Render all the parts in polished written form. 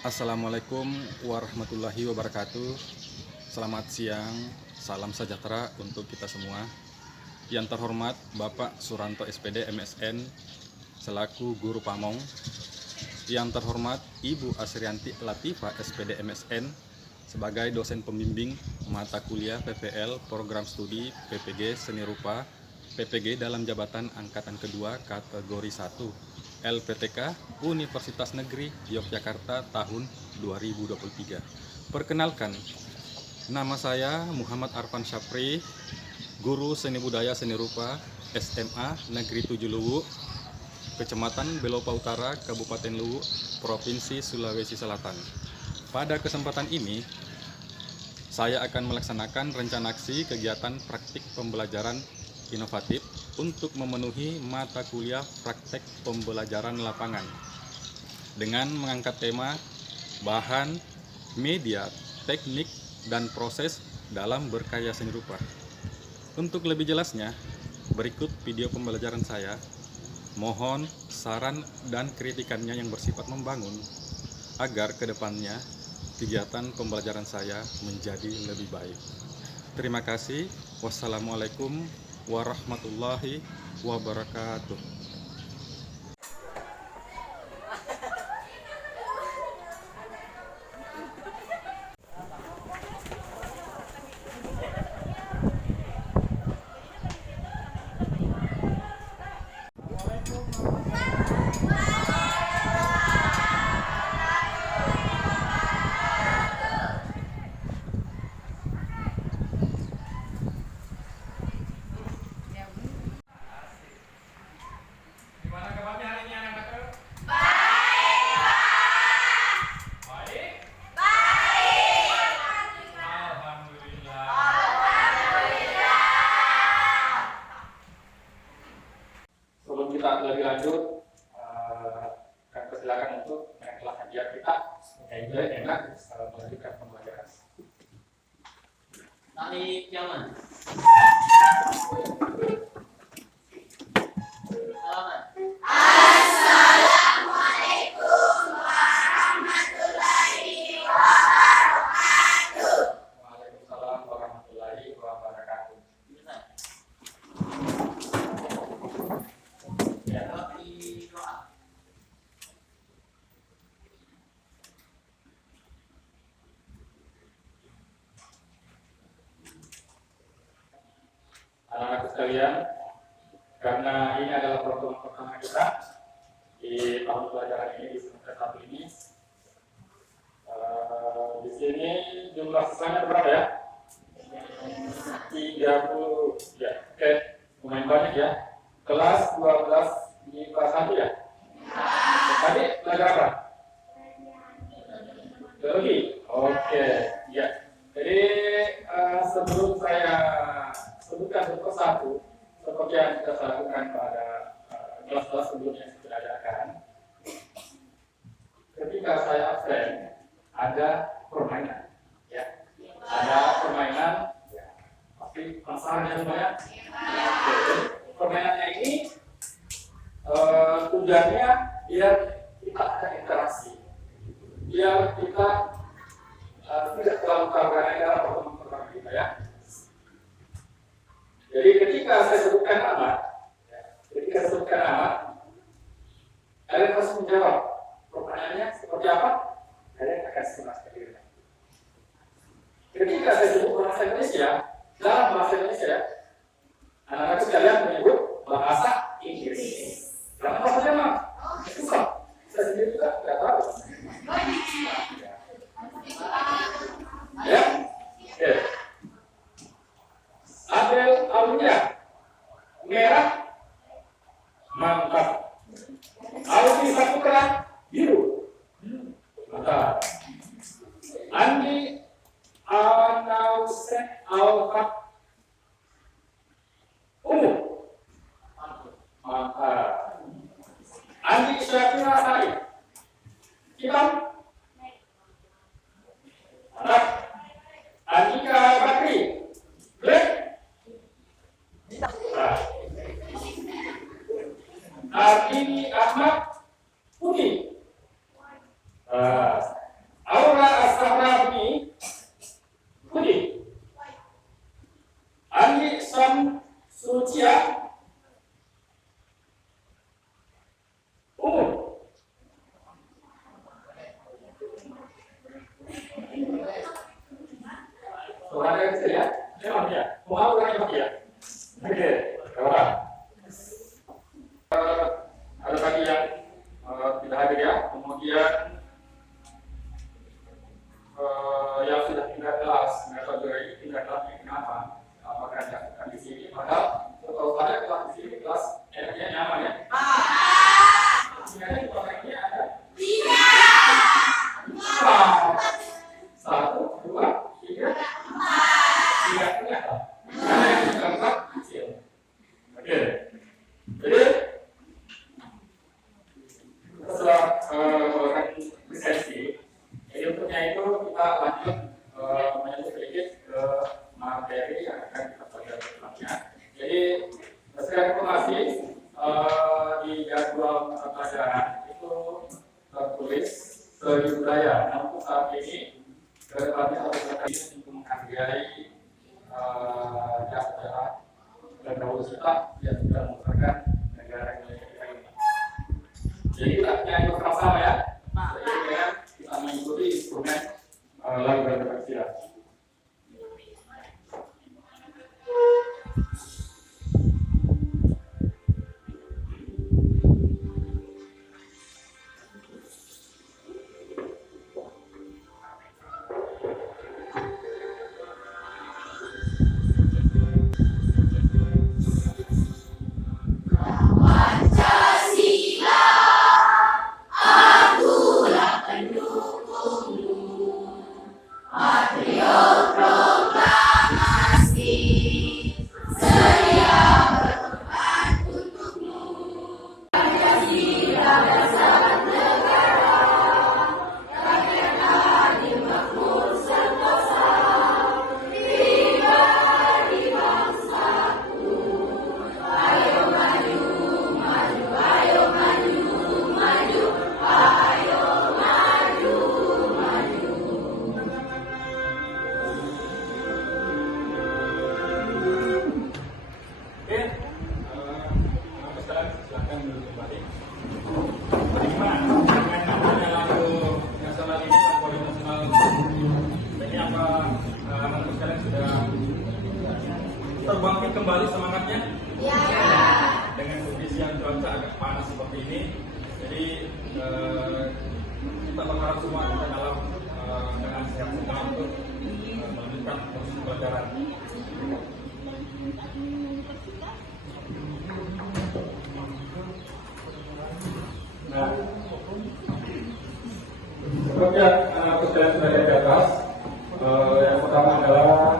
Assalamualaikum warahmatullahi wabarakatuh. Selamat siang, salam sejahtera untuk kita semua. Yang terhormat Bapak Suranto SPD MSN selaku Guru Pamong. Yang terhormat Ibu Asrianti Latifah SPD MSN sebagai dosen pembimbing mata kuliah PPL Program Studi PPG Seni Rupa PPG dalam jabatan angkatan kedua kategori 1 LPTK Universitas Negeri Yogyakarta tahun 2023. Perkenalkan, nama saya Muhammad Arfan Syafri, Guru Seni Budaya Seni Rupa SMA Negeri 7 Luwu, Kecamatan Belopa Utara, Kabupaten Luwu, Provinsi Sulawesi Selatan. Pada kesempatan ini, saya akan melaksanakan rencana aksi kegiatan praktik pembelajaran inovatif untuk memenuhi mata kuliah praktek pembelajaran lapangan dengan mengangkat tema bahan, media, teknik, dan proses dalam berkarya seni rupa. Untuk lebih jelasnya, berikut video pembelajaran saya. Mohon saran dan kritikannya yang bersifat membangun agar kedepannya kegiatan pembelajaran saya menjadi lebih baik. Terima kasih. Wassalamualaikum warahmatullahi wabarakatuh. Gimana kabarnya hari ini anak-anak? Baik? Alhamdulillah. Sebelum kita lebih lanjut, kami persilakan untuk naik kelas biar kita enak melanjutkan pembelajaran. Tarik jangan. Salaman. Waalaikumsalam warahmatullahi wabarakatuh. Ya. Di doa. Anak-anak sekalian, karena ini adalah pertemuan pertama kita di tahun pelajaran ini, di semester 1 ini, di sini jumlah siswanya berapa ya? 30 ya, oke, lumayan banyak ya. Kelas 12 di kelas 1 ya? Tadi belajar apa? Biologi? Oke, ya. Jadi sebelum saya sebutkan satu persatu, seperti yang kita lakukan pada kelas-kelas sebelumnya yang sudah ajarkan, ketika saya absen, ada permainan. Ya. Ada permainan, ya. Pasti penasaran ya semuanya? Oke. Permainannya ini tujuannya biar kita ada interaksi, biar kita tidak terlalu kaget dalam pertemuan pertama kita ya. Jadi ketika saya sebutkan nama, kalian harus menjawab pertanyaannya seperti apa, kalian akan simak sendiri. Ketika saya sebut bahasa Indonesia, dalam bahasa Indonesia, anak-anak sekalian menyebut bahasa Inggris. Dalam bahasa Jerman, susah. Saya sendiri juga tidak tahu. Ya, oke. Apel abunya merah, mantap. Alfi sakura biru, mantap. Andi anause alfa ungu, mantap. Andi Syakira Sari hitam, mantap. Andika Bakri black. Artini Ahmad putih. ada yang kecil ya? Memang ya. Mau orangnya pakai ya? Oke, kawan. Ada lagi yang tidak hadir ya. Kemudian yang sudah pindah kelas, mereka juga ini pindah kelasnya kenapa? Apakah tidak di sini? Padahal kalau ada kelas di sini kelas enaknya nyaman ya. Sebenarnya orangnya ada. Satu, dua, tiga, tiga ternyata. Karena yang keempat kecil. Oke. Jadi setelah melakukan presensi, jadi untuknya itu kita lanjut menyentuh sedikit ke materi yang akan kita pelajari selanjutnya. Jadi secara informasi di jadwal pelajaran itu tertulis segi budaya. Namun saat ini kedepannya harus kita untuk menghargai sejarah dan dahulu kita yang sudah merupakan negara Indonesia ini. Jadi kita nyanyi bersama-sama ya. Sehingga kita mengikuti instrumen lagu dan berkira. Terbangkit kembali semangatnya? Ya. Dengan kondisi yang cuaca agak panas seperti ini, jadi kita berharap semua kita dalam dengan sehat semua untuk melanjutkan proses pelajaran. Nah, seperti yang kalian sudah lihat di atas, yang pertama adalah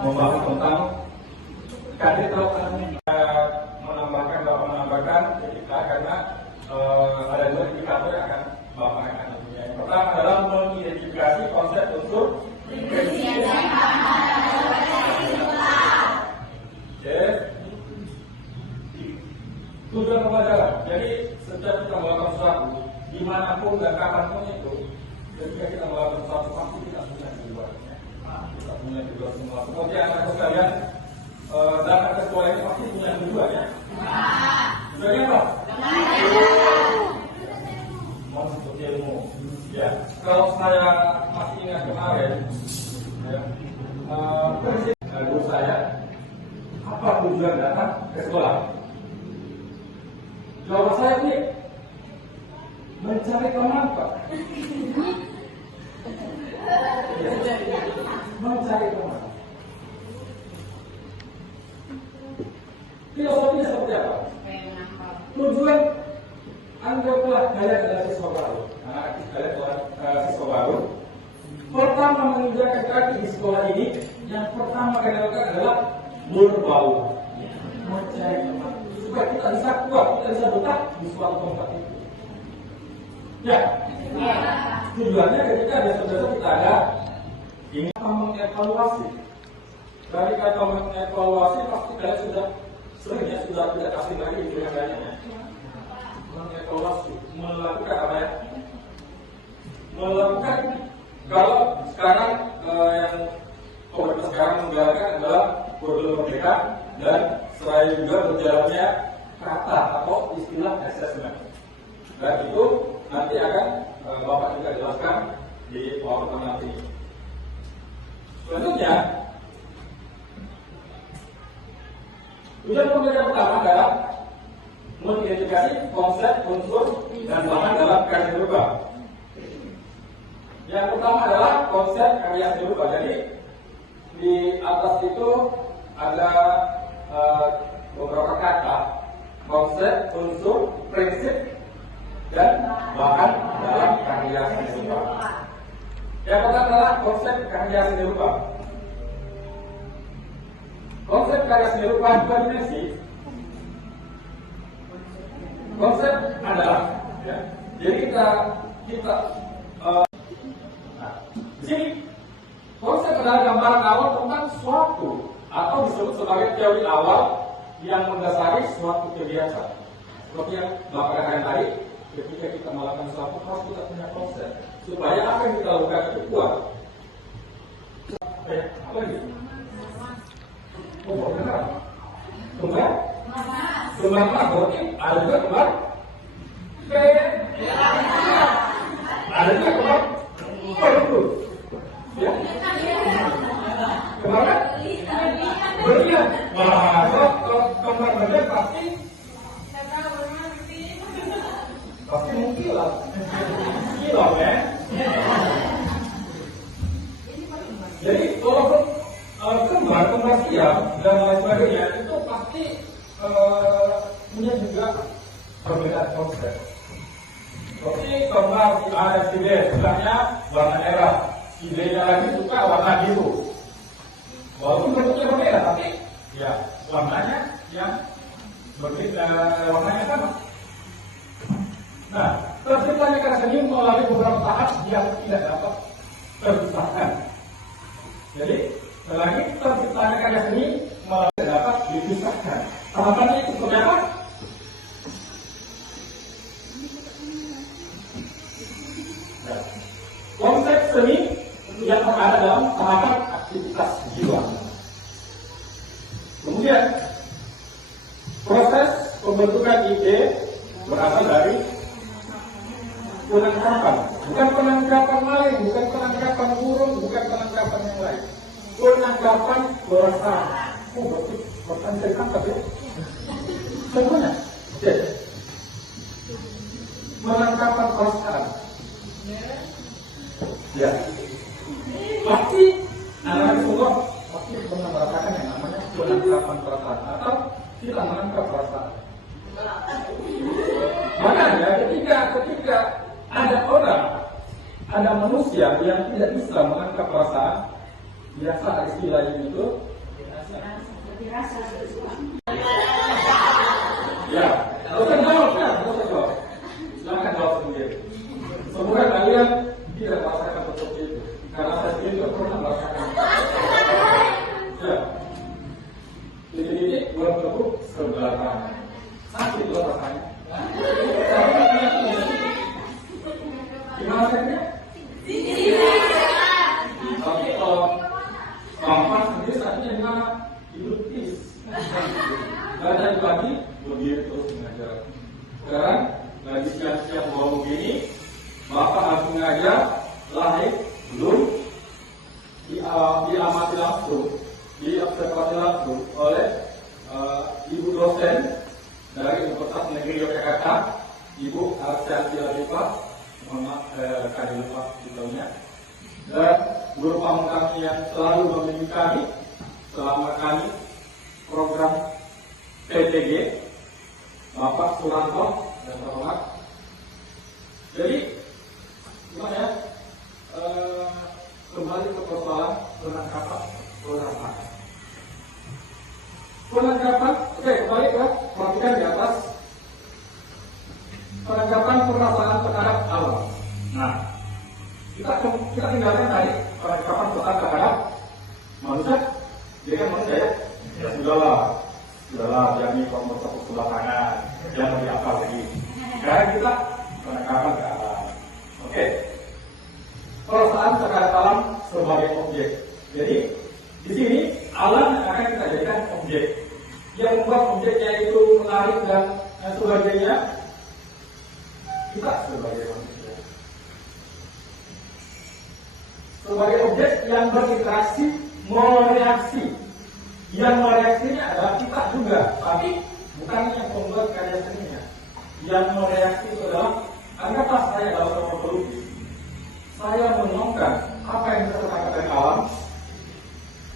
membahas tentang menambahkan kita karena ada dua indikator yang akan Bapak akan punya. Yang pertama adalah mengidentifikasi konsep unsur tujuan pembelajaran. Jadi setiap kita melakukan sesuatu, dimanapun dan kapanpun itu, ketika kita melakukan sesuatu pasti kita punya tujuan. Kita punya tujuan semua. Seperti anak sekalian, datang ke sekolah ini pasti punya tujuan ya. Tujuannya apa? Mau untuk ilmu. Ya. Kalau saya masih ingat kemarin, ya, guru saya, apa tujuan datang ke sekolah? Jawaban saya ini mencari teman, Pak. Mencari teman. Filosofinya seperti apa? Tujuan anggaplah kalian adalah siswa baru. Kalian adalah siswa baru. Pertama menginjakkan kaki di sekolah ini, yang pertama kalian lakukan adalah berbaur, mencari teman. Supaya kita bisa kuat, kita bisa betah di suatu tempat itu. Ya. Tujuannya ketika ada saudara kita ada ini mengevaluasi. Dari kata mengevaluasi pasti kalian sudah seringnya sudah tidak asing lagi dengan lainnya. Mengevaluasi, melakukan apa ya? Melakukan kalau sekarang yang pemerintah sekarang menggelarkan adalah kurikulum merdeka dan selain juga berjalannya kata atau istilah assessment. Dan itu nanti akan Bapak juga jelaskan di PowerPoint nanti. Selanjutnya, tujuan pembelajaran pertama adalah mengidentifikasi konsep, unsur, dan bahan dalam karya seni rupa. Yang pertama adalah konsep karya seni rupa. Jadi di atas itu ada beberapa kata: konsep, unsur, prinsip, dan bahan dalam karya seni rupa. Yang pertama adalah konsep karya seni rupa. Konsep karya seni rupa dua dimensi. Konsep adalah, ya, jadi kita di sini konsep adalah gambaran awal tentang suatu atau disebut sebagai teori awal yang mendasari suatu kegiatan. Seperti yang Bapak katakan tadi, ketika kita melakukan sesuatu harus kita punya konsep supaya apa yang kita lakukan itu kuat. Apa lagi? Oh, benar. Kembar? Kembar apa? Berarti ada juga kembar? Ada juga kembar? Betul. Ya? Kembar kan? Berlian. Wah, kalau kembar berlian pasti mengkilat. Kilau ya. Jadi kalau kembar siap dan lain sebagainya itu pasti punya juga perbedaan konsep. Seperti kembar si A dan si B sukanya warna merah, si B-nya lagi suka warna biru. Walaupun bentuknya berbeda, tapi ya warnanya yang berbeda, warnanya sama. Nah, terciptanya karya seni melalui beberapa tahap yang tidak dapat terpisahkan. Jadi, lagi terciptanya karya seni melalui tidak dapat dipisahkan. Tahapannya itu seperti apa? Nah, konsep seni yang terkait dalam tahapan aktivitas jiwa. Kemudian, proses pembentukan ide berasal dari penangkapan, bukan penangkapan lain, bukan penangkapan burung, bukan penangkapan yang lain. Penangkapan perasaan. Oh, berarti perasaan saya tangkap ya? Contohnya, oke. Penangkapan perasaan. Ya. Pasti anak-anak semua pasti pernah merasakan yang namanya penangkapan perasaan atau kita menangkap perasaan. Makanya ketika ada orang, ada manusia yang tidak bisa menangkap perasaan, biasa istilah ini itu ya, bukan jawab ya, bukan jawab. Silakan jawab sendiri. Semoga kalian tidak merasakan seperti itu, karena saya sendiri juga pernah merasakan. Ya, titik-titik bulan terbuk sebelah kanan, sakit loh rasanya. Gimana sakitnya? Tapi kalau gampang sendiri sakitnya gimana? Hidup peace. Dan tadi pagi berdiri terus mengajar. Sekarang lagi siap-siap mau begini, Bapak harus mengajar live belum diamati langsung, diobservasi langsung oleh ibu dosen dari Universitas Negeri Yogyakarta, Ibu Arsyati Latifah, mohon maaf kali lupa titelnya, dan guru pamong kami yang selalu membimbing kami selama kami program PTG, Bapak Suranto dan Bapak. Jadi gimana ya? Kembali ke persoalan penangkapan perasaan. Penangkapan, oke, kembali ke perhatikan di atas penangkapan perasaan terhadap alam. Nah, kita tinggalkan tadi penangkapan perasaan terhadap manusia. Dia kan manusia ya? Ya sudahlah, jadi kelompok tepuk sebelah kanan, jangan lebih akal lagi. Sekarang kita penangkapan ke alam. Oke, perasaan terhadap alam sebagai objek. Jadi di sini alam yang akan kita jadikan objek. Yang membuat objeknya itu menarik dan sebagainya, kita sebagai manusia. Sebagai objek yang berinteraksi mereaksi. Yang mereaksinya adalah kita juga, tapi bukan yang membuat karya seninya. Yang mereaksi itu adalah, anggaplah saya adalah seorang pelukis. Saya menemukan apa yang saya tangkap dari alam.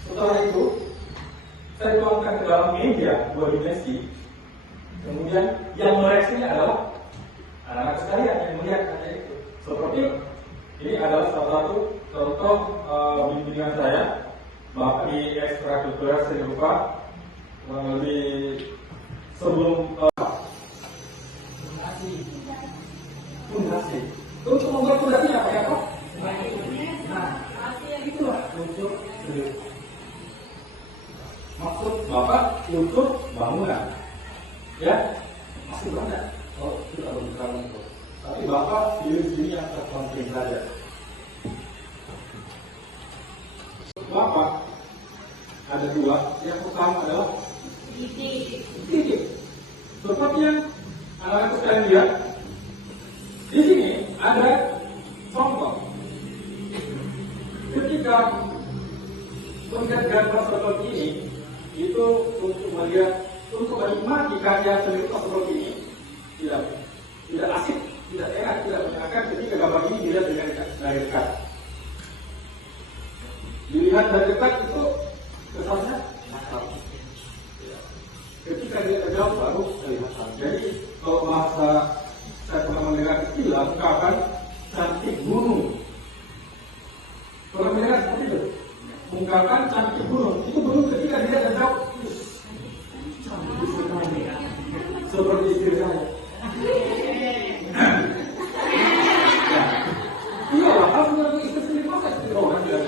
Setelah itu, saya tuangkan ke dalam media 2 dimensi. Kemudian yang mereaksinya adalah anak-anak sekalian yang melihat karya itu. Seperti ini adalah salah satu contoh bimbingan saya di ekstrakurikuler seni rupa, lebih sebelum fondasi. Untuk membuat fondasi apa ya Pak? Nah, itulah unsur seni. Maksud Bapak untuk bangunan, ya masih banyak. Oh, tidak berbicara itu. Tapi Bapak pilih sini yang terpenting saja. Bapak ada 2. Yang pertama adalah titik. Seperti yang anak-anak sekalian lihat, di sini ada contoh. Ketika melihat gambar seperti ini, itu untuk melihat, untuk menikmati karya seni rupa seperti ini tidak asik, tidak enak, tidak menyenangkan ketika gambar ini dilihat dengan dari dekat. Dilihat dari dekat itu kesannya nakal. Ketika dia terjauh baru kelihatan. Jadi kalau bahasa saya pernah mendengar istilah ungkapan cantik gunung. Pernah mendengar seperti itu? Ungkapan cantik gunung. Itu gunung ketika dia terjauh. Cantik sekali. Seperti istri saya. Iya lah, harus menurut istri sendiri masa istri orang tidak.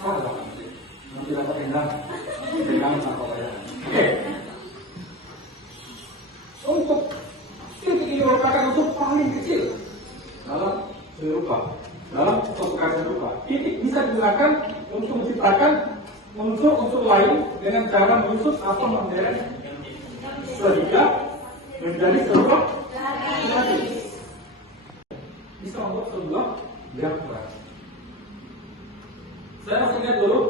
Salah, nanti dapat endang, endang apa ya? Oke. Untuk titik ini merupakan unsur paling kecil dalam seni rupa, dalam suatu karya seni rupa. Titik bisa digunakan untuk menciptakan unsur-unsur lain dengan cara menyusun atau menderek sehingga menjadi sebuah garis. Bisa membuat sebuah gambar. Saya masih ingat dulu,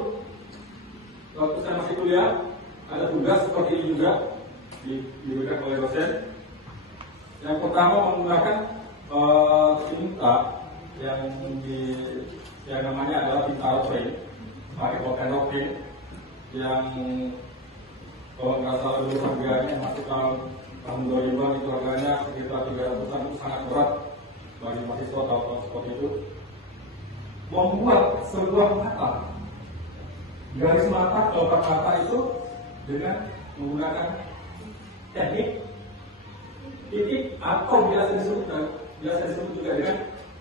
waktu saya masih kuliah, ada tugas seperti ini juga diberikan oleh dosen. Yang pertama menggunakan tinta yang namanya adalah tinta paint, pakai volcano paint, yang kalau nggak salah dulu harganya masuk tahun 2000-an itu harganya sekitar 300-an, itu sangat berat bagi mahasiswa tahun seperti itu. Membuat sebuah mata, garis mata, kelopak mata itu dengan menggunakan teknik titik atau biasa disebut juga dengan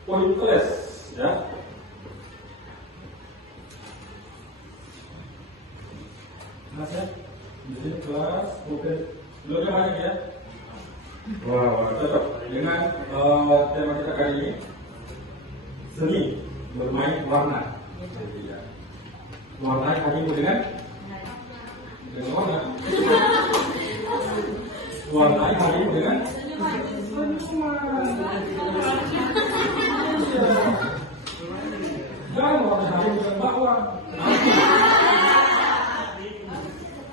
pointless, ya. Mas ya, di sini kelas, mungkin belumnya banyak ya. Wah, cocok dengan tema kita kali ini, seni bermain warna. Warna harimu dengan warna. Warnai harimu dengan jangan warna harimu dengan bawang.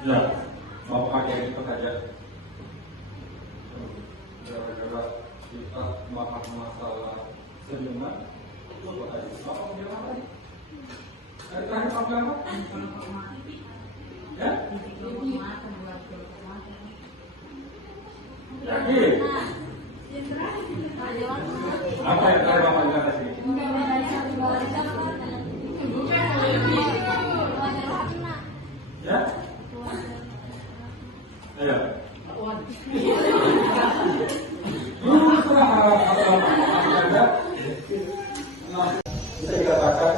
Ya, mau pakai itu saja. Gara-gara kita bahas masalah seniman. Apa bilang tadi? Terakhir apa bilang? Ya? Yakin? Apa yang terakhir Bapak bilang tadi? Ya? Ayo. Dulu bisa dikatakan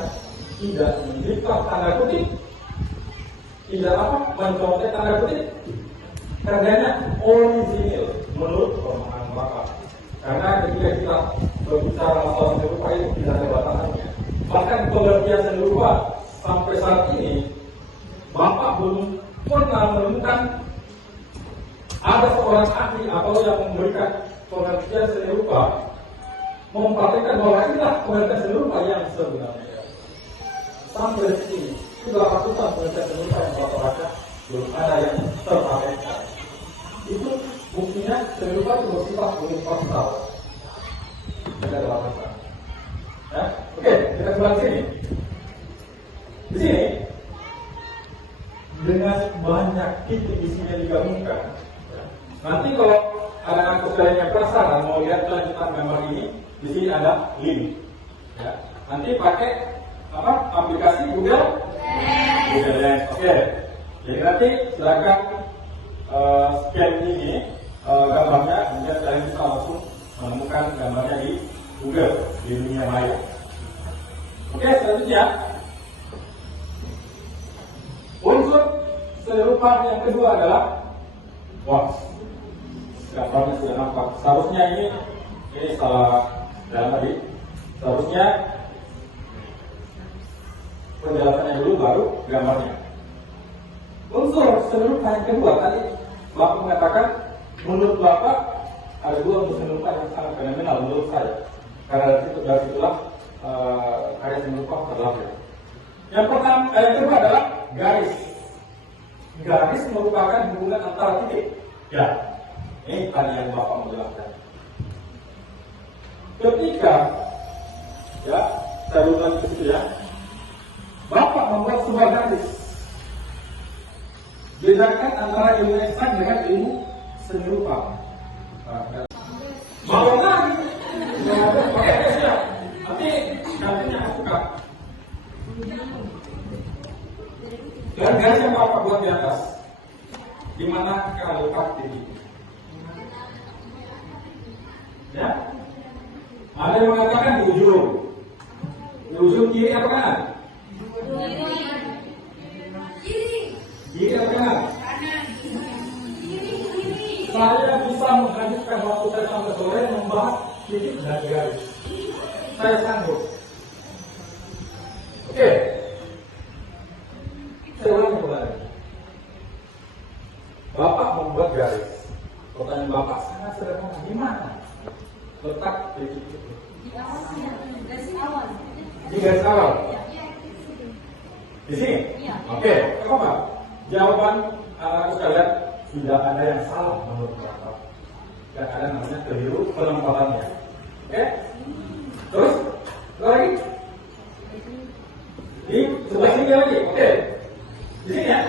tidak menjiplak tanda kutip, tidak mencontek tanda kutip, karyanya orisinil menurut pemahaman Bapak. Karena ketika kita berbicara masalah seni rupa itu tidak ada batasannya. Bahkan pengertian seni rupa sampai saat ini Bapak belum pernah menemukan ada seorang ahli atau yang memberikan pengertian seni rupa mempraktikkan bahwa inilah pengertian seni rupa yang sebenarnya. sampai di sini. Sudah ratusan penelitian yang Bapak baca, belum ada yang terpakai. Itu buktinya seni rupa itu bersifat universal. Tidak ada batasan. Ya, oke, kita kembali sini. Di sini dengan banyak titik isinya digabungkan. Nanti kalau ada anak sekalian yang penasaran mau lihat kelanjutan gambar ini, di sini ada link. Ya, nanti pakai apa? Aplikasi Google Lens. Oke. Jadi nanti silakan scan ini gambarnya, kemudian kalian bisa langsung menemukan gambarnya di Google di dunia maya. Oke, selanjutnya unsur seni rupa yang kedua adalah wax. Gambarnya sudah nampak. Seharusnya ini salah dalam tadi. Seharusnya penjelasannya dulu baru gambarnya. Unsur seni rupa yang kedua tadi Bapak mengatakan menurut Bapak ada dua unsur seni rupa yang sangat fenomenal menurut saya. Karena dari situlah karya seni rupa terlahir. Yang pertama, yang kedua adalah garis. Garis merupakan hubungan antara titik. Ya, ini tadi yang Bapak menjelaskan. Ketika, ya, saya ulangi ke situ ya. Bapak membuat sebuah garis. Bedakan antara ilmu eksak dengan ilmu seni rupa. Bawa lagi. Oke, siap. Nanti nantinya aku buka. Dan garis yang Bapak buat di atas, di mana kalau letak titik? Ya, ada yang mengatakan di ujung kiri atau kanan? Kiri atau kanan? Saya bisa menghabiskan waktu saya sampai sore membahas titik dan garis. Saya sanggup. Oke. Saya ulangi kembali. Bapak membuat garis. Pertanyaan Bapak sangat sederhana. Di mana letak titik itu? Di garis awal. Di sini. Oke. Apa? Jawaban anak sekalian tidak ada yang salah menurut Bapak. Tidak ada namanya keliru penempatannya. Oke? Terus lagi. Di sebelah sini lagi. Oke. Di sini ya.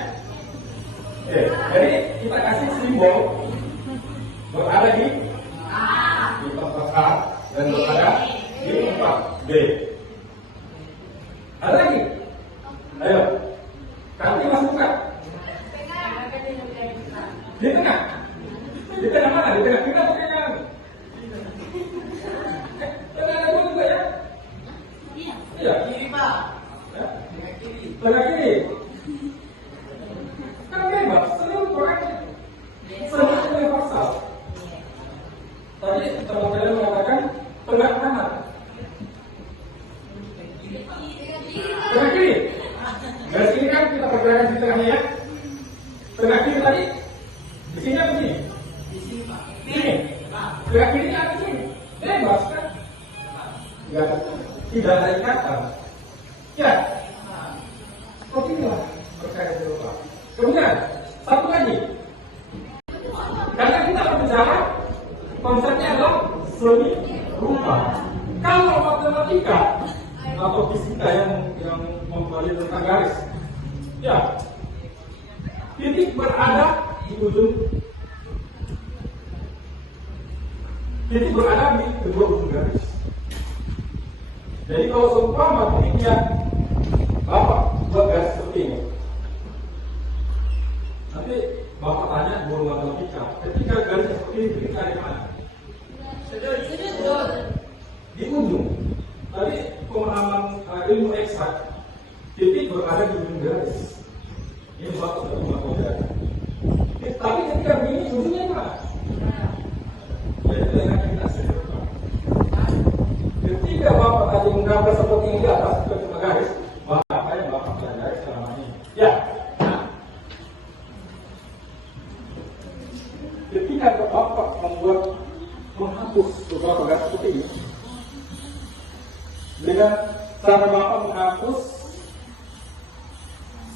Oke, jadi kita kasih simbol berada di tempat A dan berada di tempat B. Ada lagi? Ayo, kami masukkan. Di tengah. Di tengah mana? Di tengah kiri atau kanan? Tengah ada dua juga ya? Iya. Kiri Pak. Ya. Kiri. Tengah kiri. Kan bebas, seluruh Quran seluruh universal. Tadi teman kalian mengatakan tengah kanan, tengah kiri. Garis ini kan kita perkirakan di tengahnya ya. Tengah kiri tadi, di sini apa sini? Di sini Pak. Sini. Tengah kiri apa sini? Bebas kan? Ya, tidak ada ikatan. Ya, seperti inilah perkara berupa. Kemudian, satu lagi. Karena kita berbicara, konsepnya adalah seni rupa. Kalau matematika atau fisika yang mempelajari tentang garis, ya, titik berada di ujung, titik berada di kedua ujung garis. Jadi kalau seumpama titiknya Bapak buat garis seperti ini, nanti Bapak tanya guru matematika, ketika garis seperti ini titik ada di mana? Di ujung. Tadi pemahaman ilmu eksak, titik berada di ujung garis. Ini Bapak sudah membuat model. Tapi ketika begini ujungnya mana? Jadi dengan kita sendiri. Ketika Bapak tadi menggambar seperti ini di atas, ke garis, apa yang Bapak pelajari selama ini? Ya. Ketika Bapak menghapus beberapa garis seperti ini, dengan cara Bapak menghapus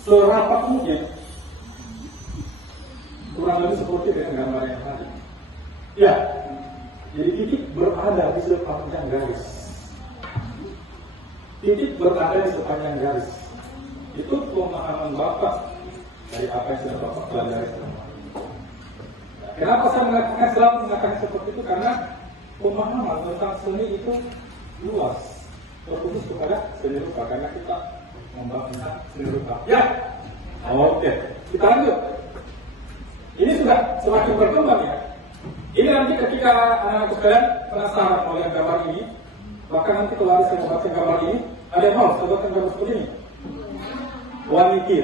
serapat mungkin. Kurang lebih seperti dengan gambar yang tadi. Ya, jadi titik berada di sepanjang garis. Titik berada di sepanjang garis. Itu pemahaman Bapak dari apa yang sudah Bapak pelajari. Kenapa saya selalu mengatakan seperti itu? Karena pemahaman tentang seni itu luas, terkhusus kepada seni rupa. Karena kita membahas tentang seni rupa. Ya, oke, kita lanjut. Ini sudah semakin berkembang ya. Ini nanti ketika anak-anak sekalian penasaran melihat gambar ini, bahkan nanti kalau saya membaca gambar ini, ada yang mau saya buatkan gambar seperti ini. Waniti,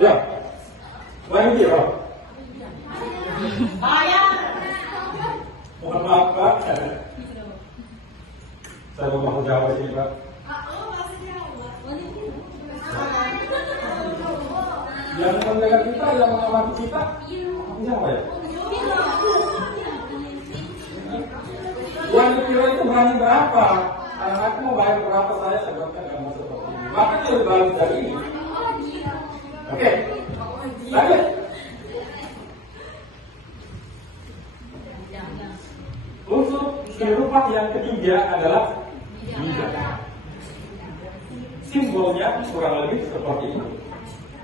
ya, waniti, mohon maaf Pak, saya mau bahasa Jawa di sini Pak. Yang menjaga kita, yang mengawasi kita, Jawa ya. Yang kira itu berani berapa? Anak-anak mau bayar berapa saya sebutkan gambar seperti ini. Makanya lebih bagus dari ini. Oke, lanjut. Unsur seni rupa yang ketiga adalah bidang. Simbolnya kurang lebih seperti ini.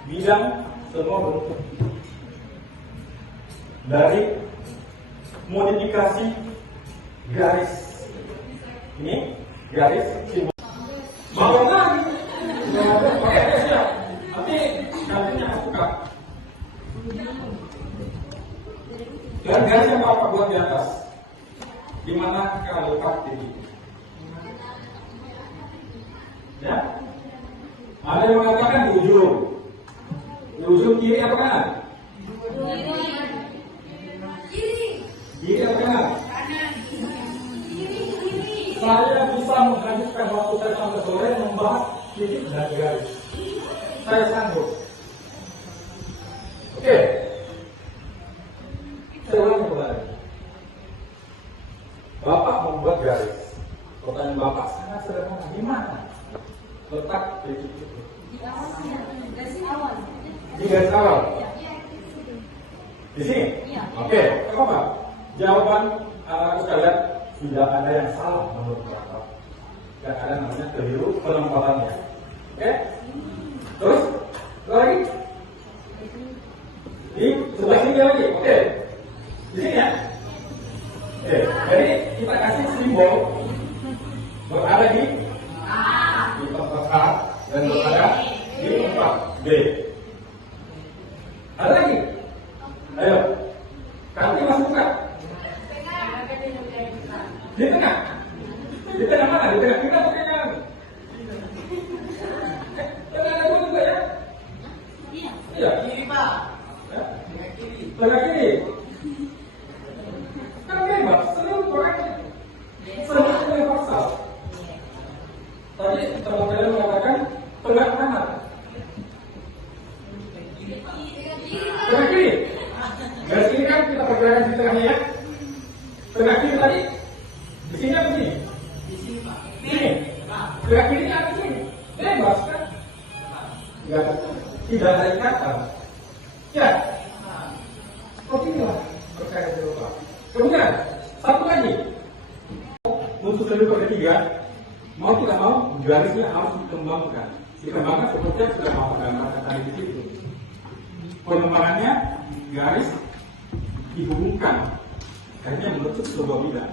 Bidang semua bentuk. Dari modifikasi garis. Ini garis simbol. Mau lagi? Oke, siap. Nantinya aku buka. Dan garis yang Bapak buat di atas. Di mana kalau letak titik? Ya? Ada yang mengatakan di ujung. Di ujung kiri apa kanan? Kiri atau kanan? Saya bisa menghabiskan waktu saya sampai sore membahas titik dan garis. Saya sanggup. Oke. Saya ulangi kembali. Bapak membuat garis. Pertanyaan Bapak sangat sederhana. Di mana letak titik itu? Di garis awal. Di sini? Oke. Apa? Jawaban anak sekalian tidak ada yang salah menurut Bapak. Tidak ada namanya keliru penempatannya. Oke? Terus? Lagi? Di sebelah sini lagi. Oke. Di sini ya? Oke. Jadi kita kasih simbol berada di tempat A dan berada di tempat B. Ada lagi? Ayo. Kami masuk buka. Di tengah? Di tengah mana? Di tengah kita atau di kanan? Tengah ada juga ya? Iya. Kiri Pak. Ya? Tengah kiri. Tengah kiri. Kan bebas, seluruh koreksi. Seluruh universal. Tadi teman kalian mengatakan tengah kanan. Tengah kiri. Garis ini kan kita perkirakan di tengahnya ya. Tengah kiri tadi. Di sini apa sini? Di sini Pak. Sini. Tengah kiri apa sini? Bebas kan? Tidak ada ikatan. Ya. Seperti inilah perkara serupa. Kemudian satu lagi. Unsur serupa ketiga, mau tidak mau garisnya harus dikembangkan. Dikembangkan seperti yang sudah Bapak gambarkan tadi di situ. Pengembangannya garis dihubungkan, akhirnya membentuk sebuah bidang.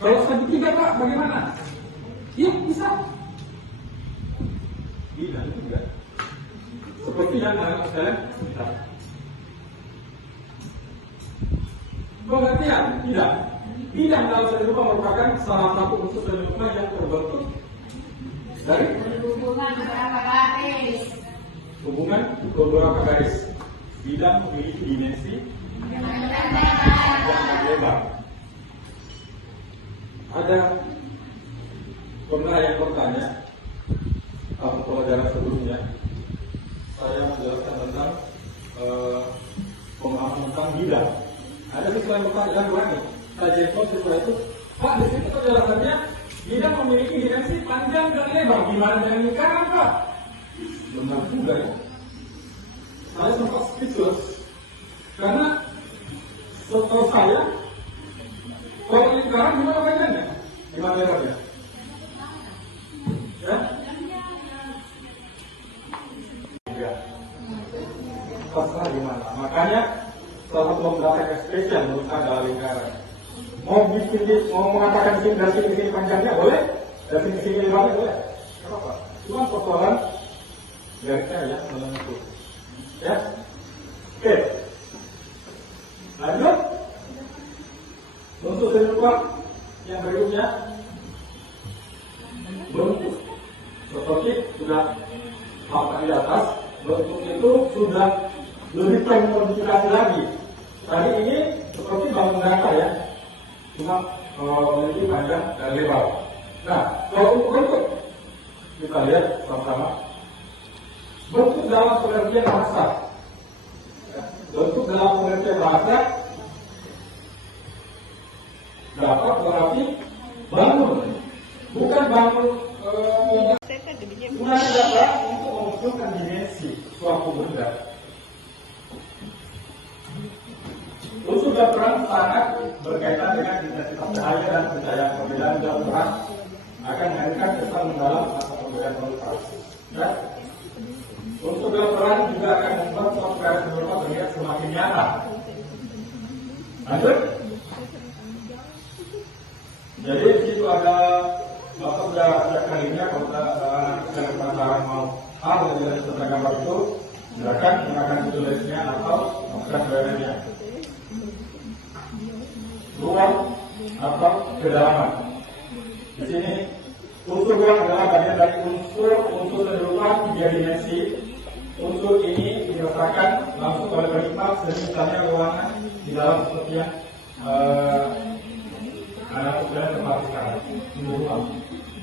Kalau segitiga Pak, bagaimana? Iya bisa. Bidang juga. Seperti yang kalian lihat. Pengertian tidak. Bidang dalam seni rupa merupakan salah satu unsur seni rupa yang terbentuk dari hubungan beberapa garis. Hubungan beberapa garis. Bidang memiliki dimensi yang lebar. Ada pernah yang bertanya atau pelajaran sebelumnya saya menjelaskan tentang pemahaman tentang bidang. Ada siswa yang bertanya dan berani. Saya jempol siswa itu, Pak di situ penjelasannya bidang memiliki dimensi panjang dan lebar. Gimana dengan lingkaran Pak? Benar juga ya. Saya sempat speechless karena setahu saya kalau lingkaran gimana mainannya? Gimana lewatnya? Ya? Ya. Terserah gimana. Makanya salah satu mendapatkan spesial menurut saya adalah lingkaran. Mau mengatakan sini dari sini ke sini panjangnya boleh, dari sini ke sini lebarnya boleh. Kenapa? Cuma persoalan garisnya ya menentu. Ya. Oke. Lanjut. Untuk serupa yang berikutnya, bentuk seperti sudah tampak di atas, bentuk itu sudah lebih termodifikasi lagi. Tadi ini seperti bangun datar ya, cuma memiliki panjang dan lebar. Nah, kalau untuk bentuk kita lihat sama-sama. Bentuk dalam pengertian bahasa. Bentuk dalam pengertian bahasa dapat berarti bangun, bukan bangun gunanya dapat untuk mengusulkan dimensi suatu benda. Unsur berperan sangat berkaitan dengan intensitas cahaya dan pencahayaan. Perbedaan jauh terang akan menghadirkan kesan mendalam atau perbedaan kualitas. Ya. Unsur berperan juga akan membuat suatu karya serupa terlihat semakin nyata. Lanjut. Jadi di situ ada bapak sudah kalinya kalau kita penasaran mau apa yang tentang gambar itu, silakan gunakan tulisnya atau bukan tulisannya. Ruang atau kedalaman. Di sini unsur ruang adalah bagian dari unsur serupa 3 dimensi. Unsur ini dirasakan langsung oleh penikmat, misalnya ruangan di dalam seperti yang ada ukuran tempat sekarang. Ini ruang.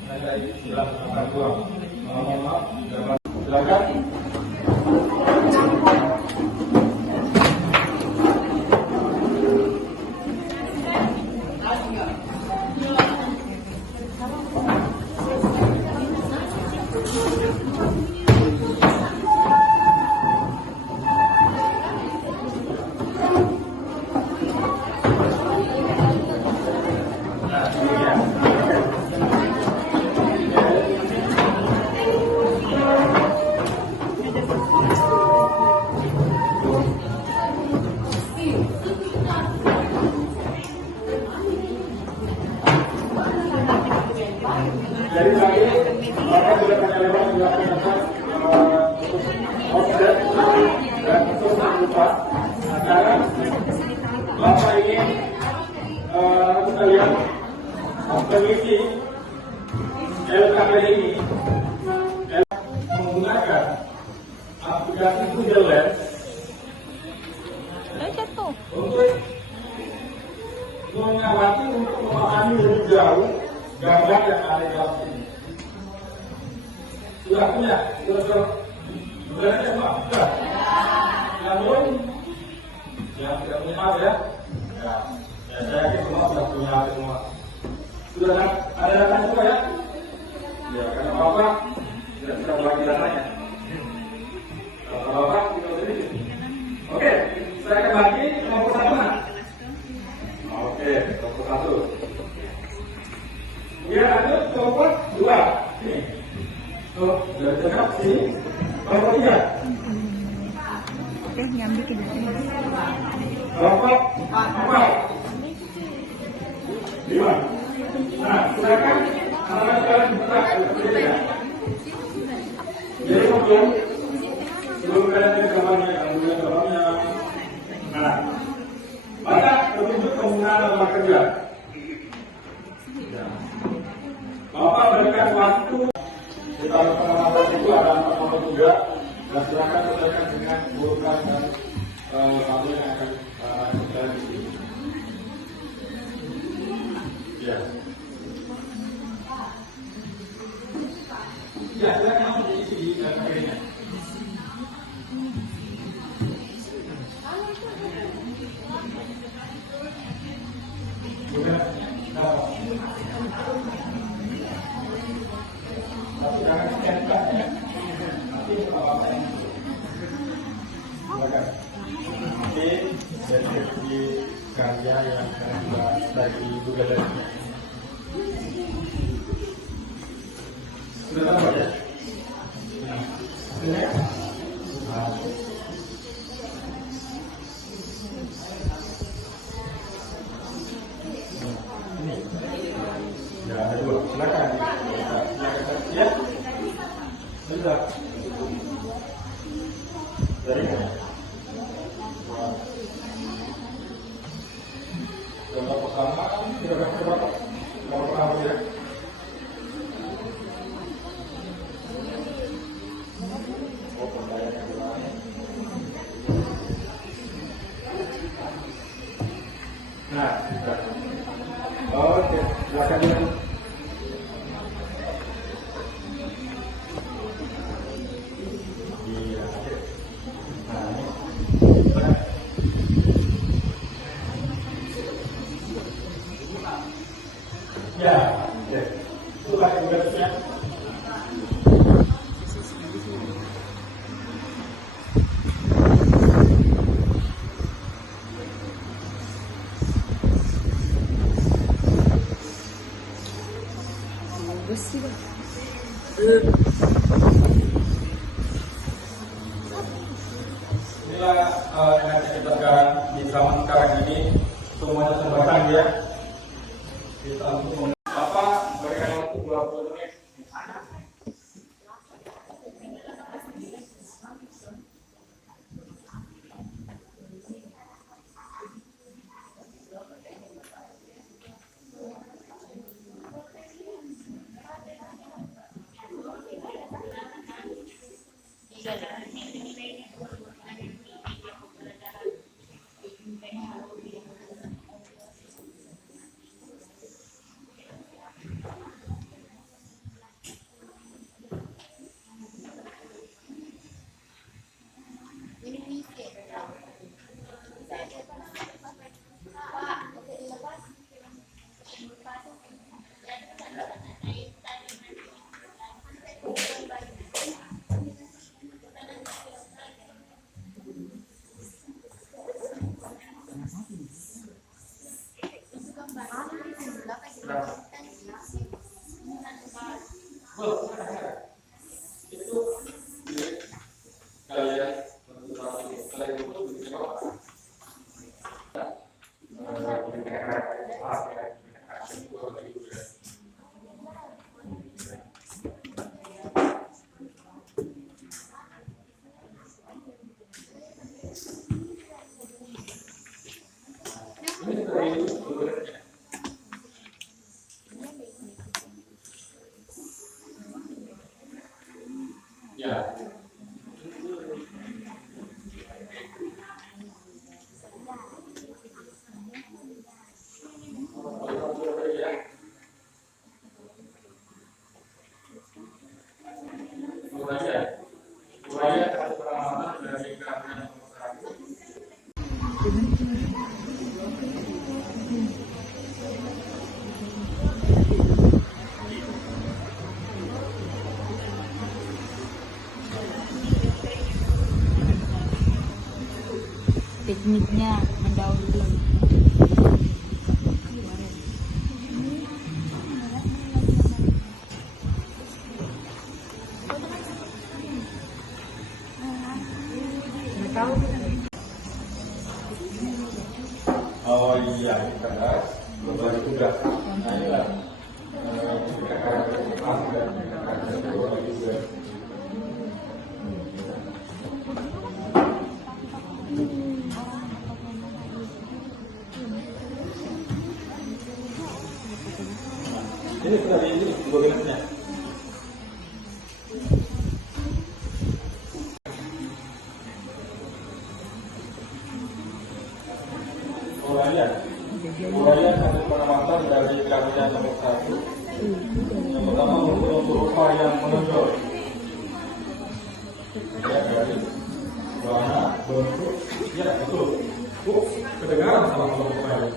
Ada istilah tempat ruang. Maaf, silakan. Jadi tadi Bapak sudah lewat juga tentang objek dan unsur serupa. Sekarang Bapak ingin kita lihat mengisi LKPD ini menggunakan aplikasi Google Lens untuk mengawasi untuk memahami lebih jauh gambar yang ada di dalam sini. Sudah punya? Sudah semua? Sudah? Yang belum? Yang tidak punya hal ya? Ya, saya yakin semua sudah punya hal semua. Sudah ada data semua ya? Ya, karena Bapak tidak bisa berbagi datanya. Kalau Bapak tidak sendiri. Oke, saya akan bagi nomor 1. Oke, nomor 1. Ya, ada nomor 2. Ini. Tuh, dari tengah sini. Nomor 3. Yang bikin Nomor 4. 5. Nah, silakan anak-anak sekalian buka ya. Jadi sebelum kalian lihat gambarnya, kalau lihat gambarnya. Nah, pada petunjuk penggunaan dalam kerja. Bapak berikan waktu kita pengamatan itu ada 4 nomor juga dan silakan selesaikan dengan urutan dan tabel yang akan kita di sini. Ya. Ya, silakan langsung diisi di akhirnya. Sudah. Tapi jangan scan ya. Nanti Sudah tahu ya? Ya. Ya, ada dua. Silakan. Ya. Sudah. Dari mana? Gambar pertama, gambar berapa? Gambar pertama ya. Oh, pembayaran yang ulang. Nah, sudah. Oke, silakan ya. Iya. Nah, ini. Ya, oke. Itulah tugasnya. Inilah energi kebakaran di zaman sekarang ini semuanya terbakar ya. Kita untuk Bapak berikan waktu 20 menit. Itu kalian ya. Buaya satu pengamatan dari kementerian masyarakat. Tekniknya mendaur ulang. Oh iya, keras, berbagi tugas. Nah inilah ini sudah ini koordinatnya. Buaya satu pengamatan dari kementerian nomor 1. Yang pertama untuk upah yang menonjol. Ya dari warna bentuk, ya betul. Kedengaran sama upaya.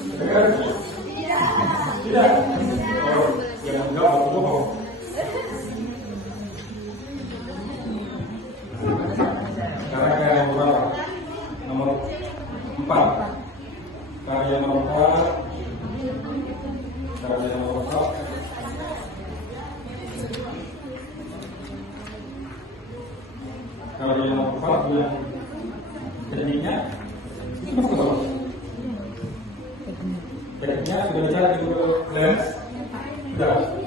Kedengaran? Tidak. Oh, yang enggak mau bohong. Sekarang yang nomor 4 karya nomor 4 karya nomor 4 Kalau yang nomor 4 yang tekniknya itu ke bawah. Tekniknya sudah cari di Google Lens. Sudah.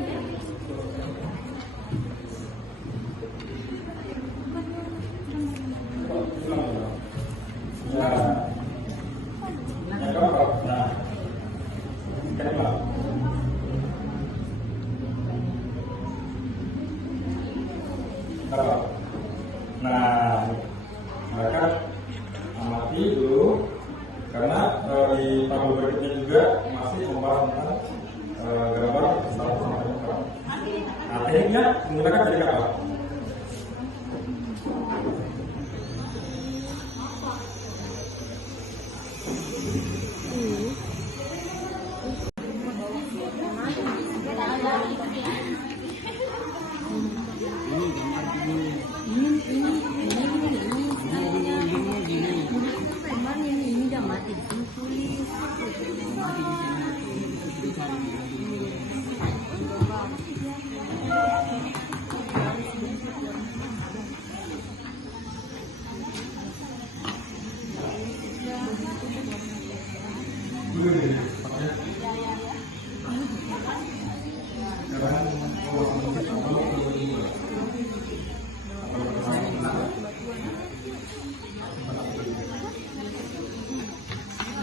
Nah, mereka amati dulu karena di tabel berikutnya juga masih membahas tentang gambar satu sama dengan. Nah, tekniknya menggunakan teknik apa?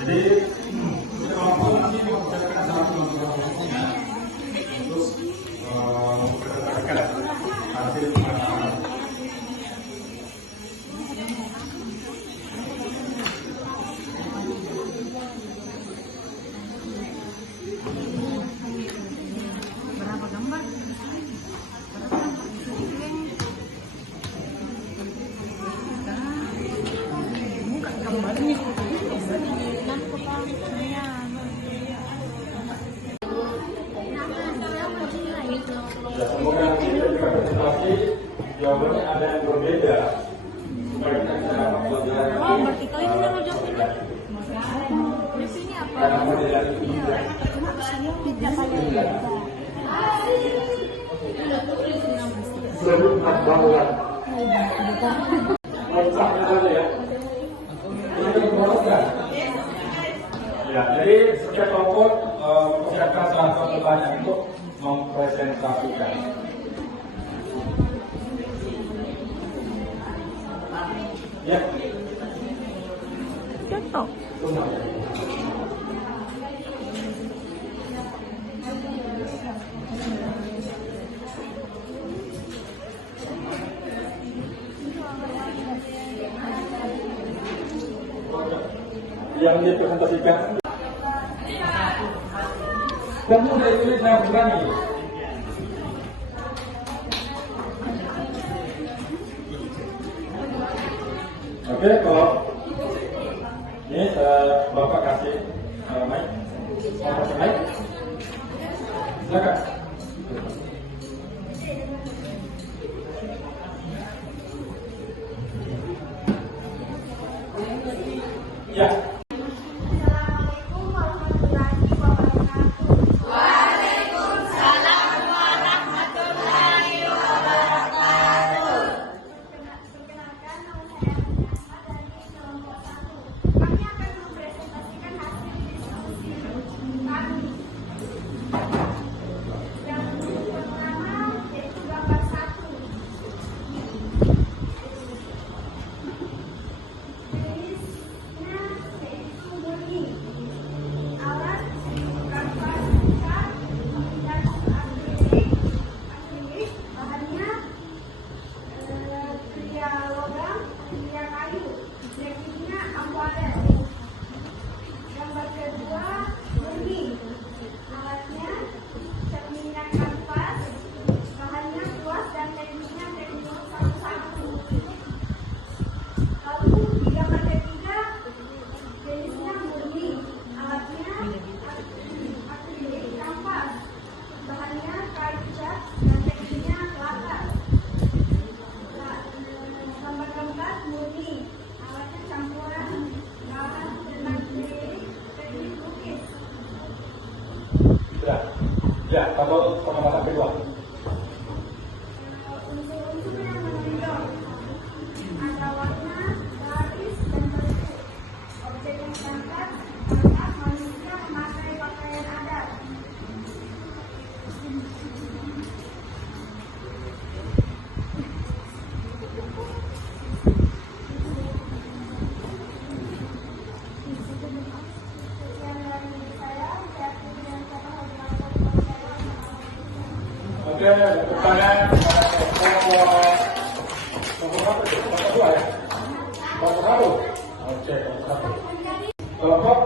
Jadi kelompok nanti mengerjakan satu kelompoknya untuk memperhatikan hasil pengamatan. Berapa gambar? Buka gambarnya. Ya, semoga nanti ketika presentasi jawabannya ada yang berbeda supaya kita bisa dapat pelajaran. Oh, berarti kau ini nama jawabnya? Ini apa? Karena model itu juga. Sebelum bangunan. Whatsappnya saja ya. Ini kan memperolehkan. Ya, jadi setiap kelompok mempersiapkan satu pertanyaan untuk mempresentasikan. Ya. Contoh. Yang dipresentasikan. Kamu dari tulis yang berani. Oke, kalau ini Bapak kasih mic, mau kasih mic, silakan. Ya. Ya, tabel pengamatan kedua. Oke, tepuk tangan kepada kelompok nomor dua ya. Kelompok satu. Oke, kelompok satu. Kelompok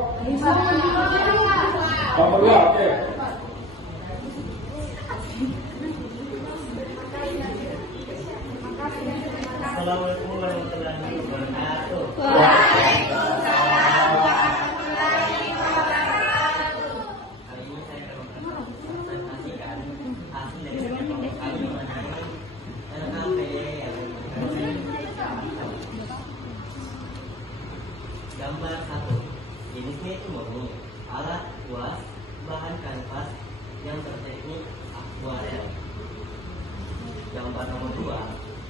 nomor dua, oke. Assalamualaikum warahmatullahi wabarakatuh. Kali ini saya akan mempresentasikan hasil dari kelompok kami mengenai RKPD yang gambar 1. Jenisnya itu murni, alat kuas, bahan kanvas yang berteknik akuarel. Gambar nomor 2,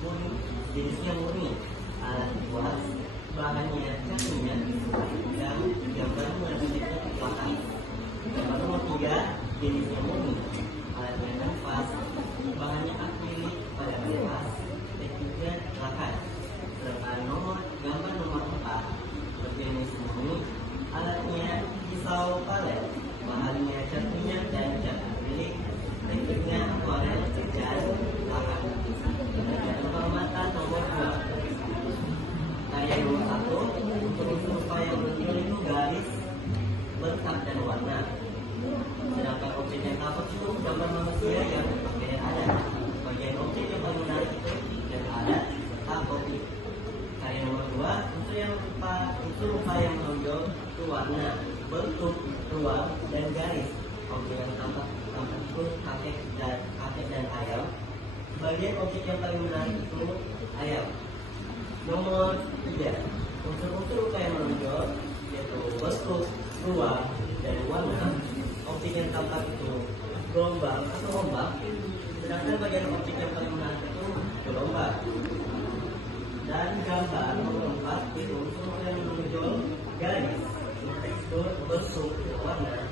murni, jenisnya murni, alat kuas, bahannya cat minyak, dan gambar berteknik pelakar. Gambar nomor 3, jenisnya murni, alatnya kanvas, bahannya akrilik pada kanvas, tekniknya pelakar. Sedangkan gambar nomor 4, berjenis murni, alatnya pisau palet, bahannya cat minyak dan cat akrilik, tekniknya akuarel dan pelakar. Pengamatan nomor 2, karya nomor 1, unsur upaya menunjukkan itu garis, bentak dan warna. Sedangkan objek yang tampak itu gambar manusia yang pakaian adat. Bagian objek yang paling menarik itu yang adat bentak kopi. Karya nomor 2, unsur upaya menonjol itu warna, bentuk, ruang, dan garis. Objek yang tampak itu kakek dan ayam. Bagian objek yang paling menarik itu ayam. Nomor 3, unsur-unsur upaya menonjol yaitu bentuk, ruang, dan warna. Objek yang tampak itu gelombang atau ombak. Sedangkan bagian objek yang paling menarik itu gelombang. Dan gambar nomor 4 itu unsur upaya menonjol garis, tekstur, bentuk, dan warna.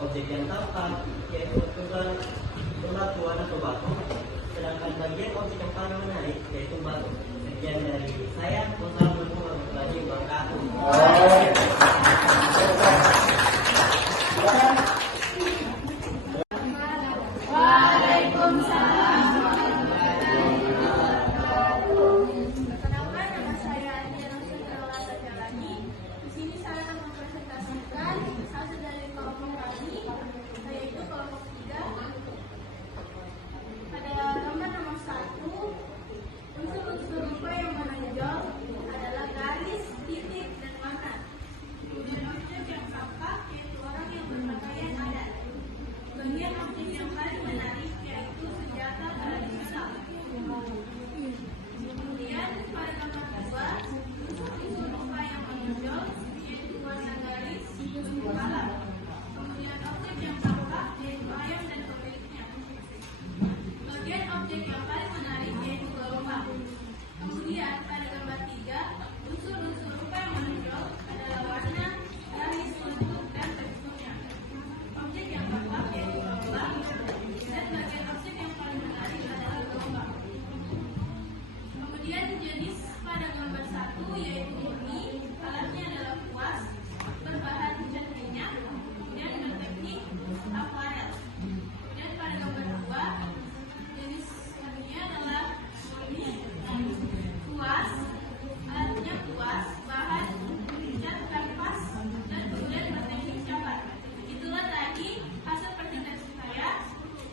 Objek yang tampak yaitu bebatuan atau batu. Sedangkan bagian objek yang paling menarik yaitu batu. Sekian dari saya. Wassalamualaikum warahmatullahi wabarakatuh. Perkenalkan, nama saya Diana Sutrawa Sajalani. Di sini saya akan mempresentasikan hasil dari kelompok kami, yaitu kelompok 3. Pada gambar nomor 1, unsur-unsur rupa yang menonjol adalah garis, titik, dan warna. Kemudian objek yang tampak yaitu orang yang berpakaian adat. Bagian objek yang paling menarik yaitu senjata tradisional. Kemudian pada gambar 2, unsur rupa yang menonjol yaitu warna garis, bentuk alam. Kemudian objek yang tampak yaitu ayam dan pemiliknya. Bagian objek yang paling menarik yaitu gelombang. Kemudian pada gambar 3, unsur-unsur rupa yang menonjol adalah warna, garis, bentuk, dan teksturnya. Objek yang tampak yaitu gelombang, dan bagian objek yang paling menarik adalah gelombang. Kemudian jenis pada gambar 1 yaitu murni, alatnya adalah kuas, berbahan cat minyak, dan berteknik akuarel. Kemudian pada gambar 2, jenis warnanya adalah murni, kuas, alatnya kuas, bahan cat kanvas, dan kemudian berteknik capat. Itulah tadi hasil presentasi saya.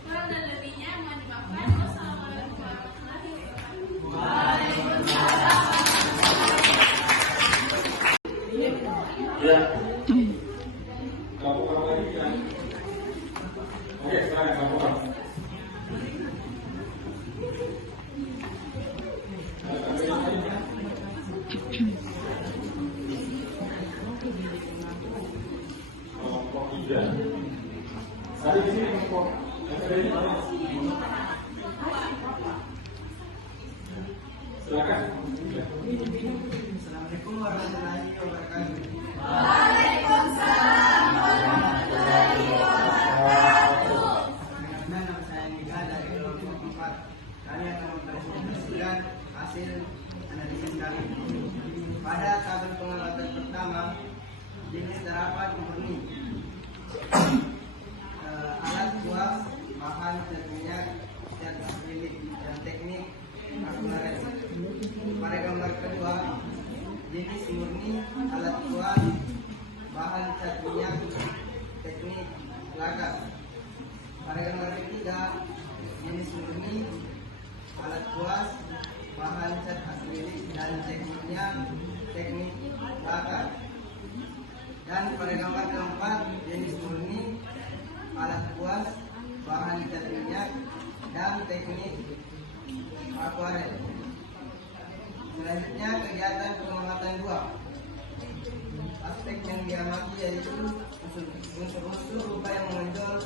Kurang dan lebihnya mohon dimaafkan. Wassalamualaikum warahmatullahi wabarakatuh. Ya. Kelompok apa lagi ya? Oke, sekarang kelompok apa? Kelompok 3. Tadi di sini kelompok yang ada di mana? Silakan. Assalamualaikum warahmatullahi wabarakatuh. Perkenalkan, nama saya Mika dari kelompok 4. Kami akan mempresentasikan hasil analisis kami. Pada tabel pengamatan pertama, jenis terapan murni, alat kuas, bahan cat minyak, teknik lakas. Pada gambar ketiga, jenis murni, alat kuas, bahan cat akrilik dan tekniknya teknik lakas. Dan pada gambar keempat, jenis murni, alat kuas, bahan cat minyak dan teknik akuarel. Selanjutnya kegiatan pengamatan buah. Aspek yang diamati yaitu unsur-unsur rupa yang menonjol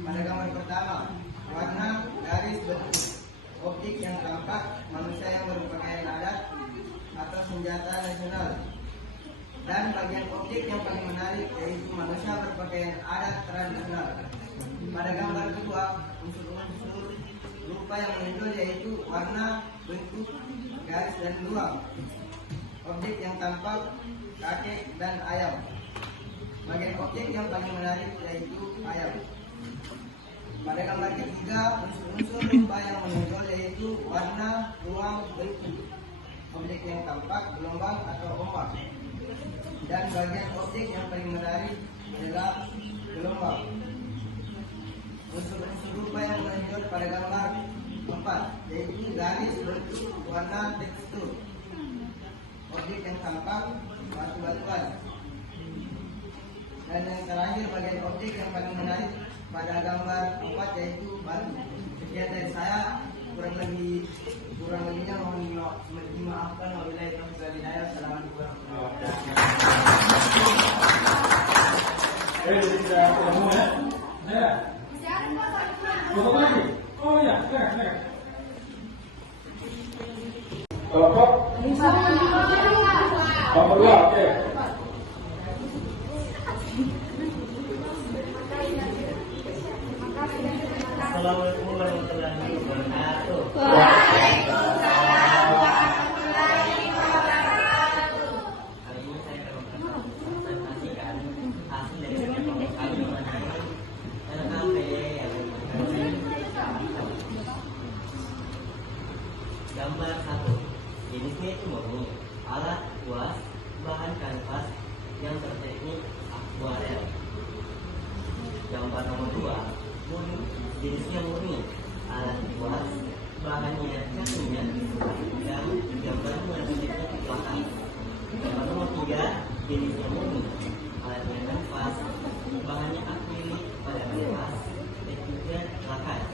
pada gambar pertama, warna, garis, bentuk, optik yang tampak, manusia yang berpakaian adat atau senjata nasional. Dan bagian optik yang paling menarik yaitu manusia berpakaian adat tradisional. Pada gambar kedua, unsur-unsur rupa yang menonjol yaitu warna, bentuk, garis dan ruang. Objek yang tampak, kakek dan ayam. Bagian objek yang paling menarik yaitu ayam. Pada gambar ketiga, unsur-unsur rupa yang menonjol yaitu warna, ruang, bentuk. Objek yang tampak, gelombang atau ombak. Dan bagian objek yang paling menarik adalah gelombang. Unsur-unsur rupa yang menonjol pada gambar 4 yaitu garis, bentuk, warna, tekstur. Objek yang tampak, batu-batuan. Dan yang terakhir bagian objek yang paling menarik pada gambar 4 yaitu batu. Sekian dari saya, kurang lebihnya mohon dimaafkan. Wabillahi taufiq wal hidayah. Assalamualaikum warahmatullahi wabarakatuh. Sudah ketemu ya? Ya. Tutup lagi. Oh iya, silakan. Kelompok nomor 2, oke. Assalamualaikum warahmatullahi wabarakatuh. Kali ini saya akan mempresentasikan hasil dari kelompok kami mengenai LKPD yang gambar 1. Jenisnya itu murni, alat kuas, bahan kanvas yang berteknik akuarel. Gambar nomor 2, murni, jenisnya murni, alat kuas, bahannya cat minyak dan gambarnya berteknik lakas. Gambar nomor 3, jenisnya murni, alatnya kanvas, bahannya akrilik pada kanvas, tekniknya lakas.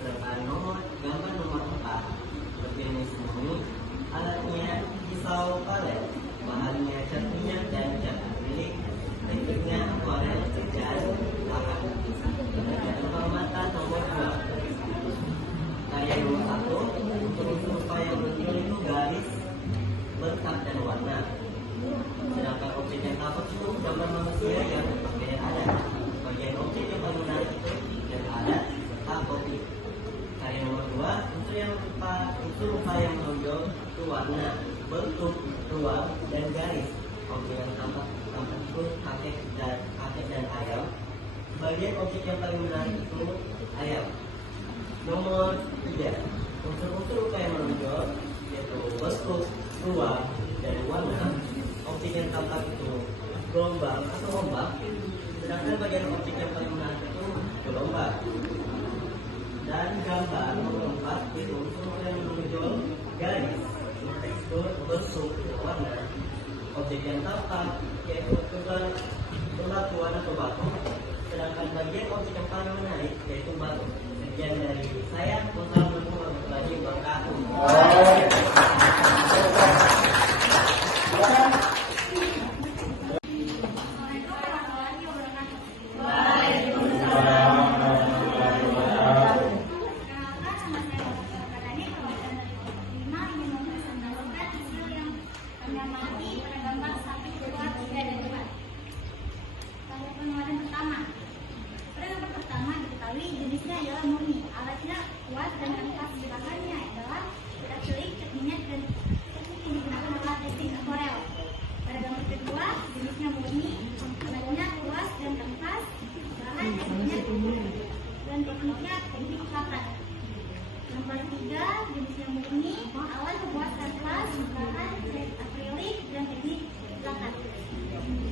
Sedangkan gambar nomor 4, berjenis murni, alatnya pisau palet, bahannya cat minyak dan cat akrilik, tekniknya akuarel dan lakas. Pengamatan nomor 2, karya nomor 1, unsur upaya menonjol itu garis, bentak dan warna. Sedangkan objek yang tampak itu gambar manusia yang berpakaian adat. Bagian objek yang paling menarik itu yang adat serta kopi. Karya nomor 2, unsur upaya yang menonjol itu warna, bentuk, ruang dan garis. Objek yang tampak itu kakek dan ayam. Bagian objek yang paling menarik itu ayam. Nomor 3, unsur-unsur upaya yang menonjol yaitu bentuk, ruang dan warna. Objek yang tampak itu gelombang atau ombak. Sedangkan bagian objek yang paling menarik itu gelombang. Dan gambar nomor 4 itu unsur yang menonjol garis, tekstur, bentuk, dan warna. Objek yang tampak yaitu bebatuan atau batu. Sedangkan bagian objek yang paling menarik yaitu batu. Sekian dari saya. Wassalamualaikum warahmatullahi wabarakatuh. Jenisnya adalah murni, alatnya kuat dan kanvas, bahannya adalah akrilik, cat minyak dan teknik yang digunakan adalah teknik akuarel. Pada gambar kedua, jenisnya murni, alatnya kuas dan kanvas, bahan cat minyak dan tekniknya teknik lakas. Gambar 3, jenisnya murni, alat kuas kanvas, bahan cat akrilik dan teknik lakas.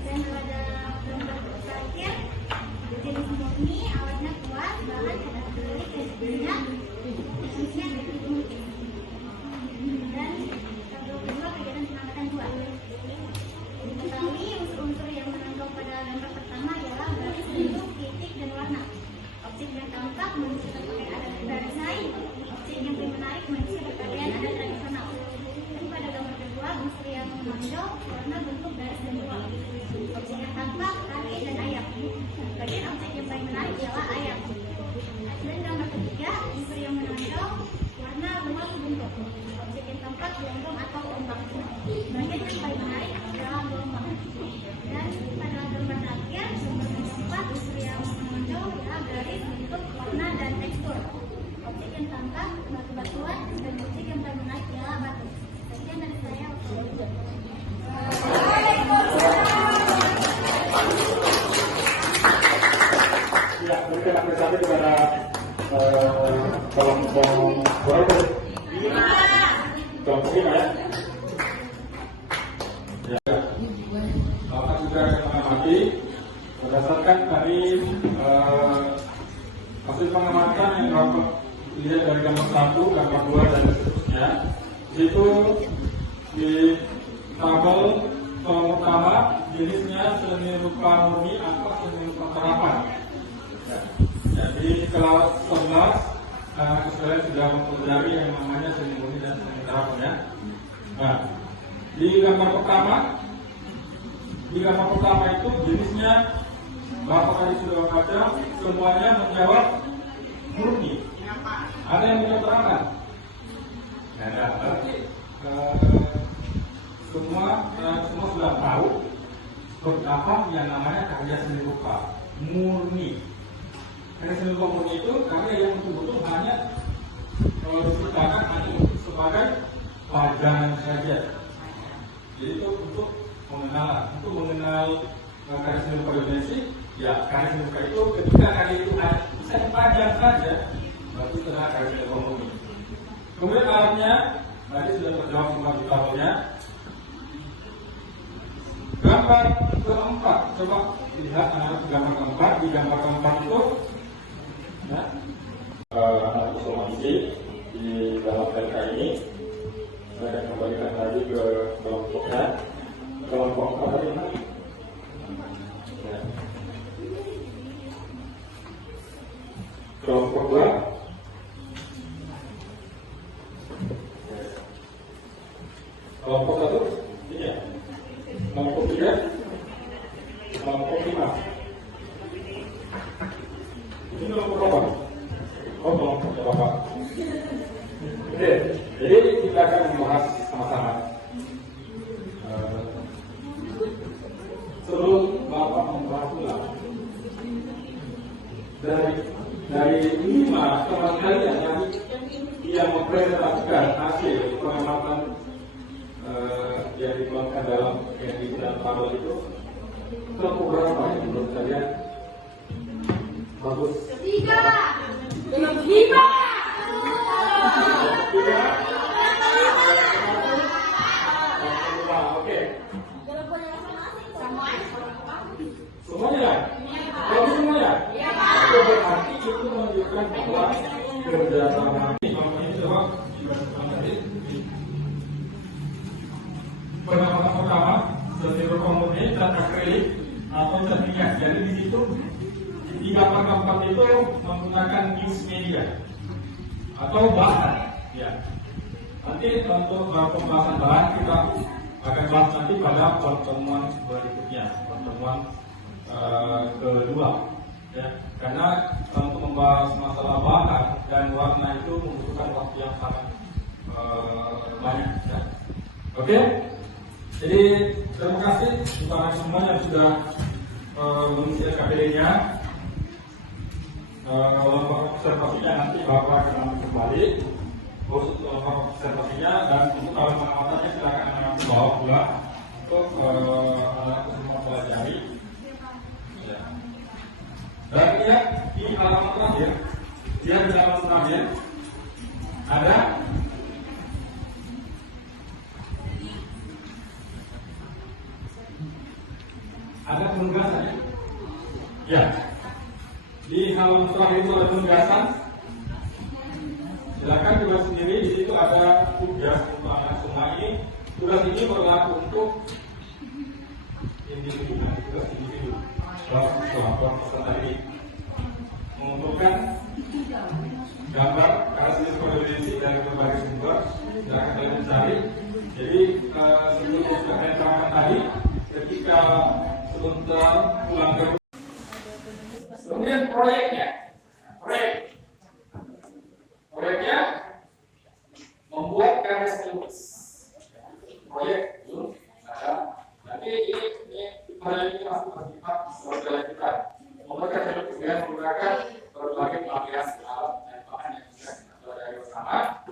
Dan pada gambar terakhir, terdapat gelombang atau ombak. Bagian yang paling naik adalah gelombang. Dan pada gambar terakhir, gelombang keempat yang menonjol adalah garis, bentuk, warna, dan tekstur. Objek yang tampak batu-batuan dan objek yang paling naik adalah batu. Sekian dari saya. Ya, berikan apresiasi kepada kelompok berapa? Kelompok 5 ya. Ya. Bapak juga akan mengamati berdasarkan tadi hasil pengamatan yang Bapak lihat dari gambar 1, gambar 2 dan seterusnya. Di situ di tabel kelompok pertama jenisnya seni rupa murni atau seni rupa terapan. Jadi kelas 11 kalian sudah mempelajari yang namanya seni murni dan seni terapan ya. Nah, di gambar pertama itu jenisnya Bapak tadi sudah membaca semuanya menjawab murni. Ada yang menjawab terapan? Nah, berarti semua sudah tahu seperti apa yang namanya karya seni rupa murni. Karya seni rupa murni itu karya yang betul-betul hanya diciptakan hanya sebagai pelajaran saja. Jadi itu untuk mengenal karya seni rupa Indonesia. Ya, karya seni rupa itu ketika karya itu bisa dipajang saja, berarti sudah karya seni rupa murni. Kemudian alatnya tadi sudah terjawab semua di tabelnya. Gambar keempat, coba lihat gambar keempat. Di gambar keempat itu anak informasi di dalam PK ini saya akan kembalikan lagi ke kelompoknya. Kelompok apa ini? Ya. Kelompok 2. Kelompok 1 ini ya. Kelompok 3, kelompok 5. Ini kelompok berapa? Oh, kelompoknya Bapak. Oke, jadi kita akan membahas sama-sama. Sebelum Bapak membahas ulang, dari 5 teman kalian yang mempresentasikan hasil pengamatan yang dikeluarkan dalam tabel itu, kelompok berapa yang menurut kalian bagus? 3, 5. Oke. Semuanya lah? Kalau semuanya? Itu berarti itu menunjukkan bahwa kerjasama ini coba pengamatan pertama seni rupa murni dan akrilik atau cat minyak. Jadi di situ di gambar keempat itu menggunakan news media atau bahan. Ya. Nanti untuk pembahasan bahan kita akan bahas nanti pada pertemuan berikutnya, pertemuan kedua. Ya. Karena untuk membahas masalah bahan dan warna itu membutuhkan waktu yang sangat banyak. Ya. Oke. Jadi terima kasih kepada semua yang sudah mengisi SKPD-nya. Kelompok observasinya nanti Bapak akan kembali untuk kelompok observasinya, dan untuk alat pengamatannya silakan nanti bawa pulang untuk anak semua pelajari. Ya. Dan lihat di halaman terakhir, ada penugasan ya? Ya. Di halaman terakhir itu ada penugasan. Silakan coba sendiri. Di situ ada tugas untuk anak semua ini. Tugas ini berlaku untuk individu. Tugas individu. Kelompok peserta ini mengumpulkan gambar karya seni produksi dari berbagai sumber. Silakan kalian cari. Jadi sebelum kalian terangkan tadi, ketika sebentar pulang ke kemudian proyeknya membuat karya seni proyek belum ada. Tapi ini proyek ini masih bersifat berkelanjutan. Memberikan solusi dengan menggunakan berbagai pelatihan alat dan bahan yang sudah kita pelajari bersama.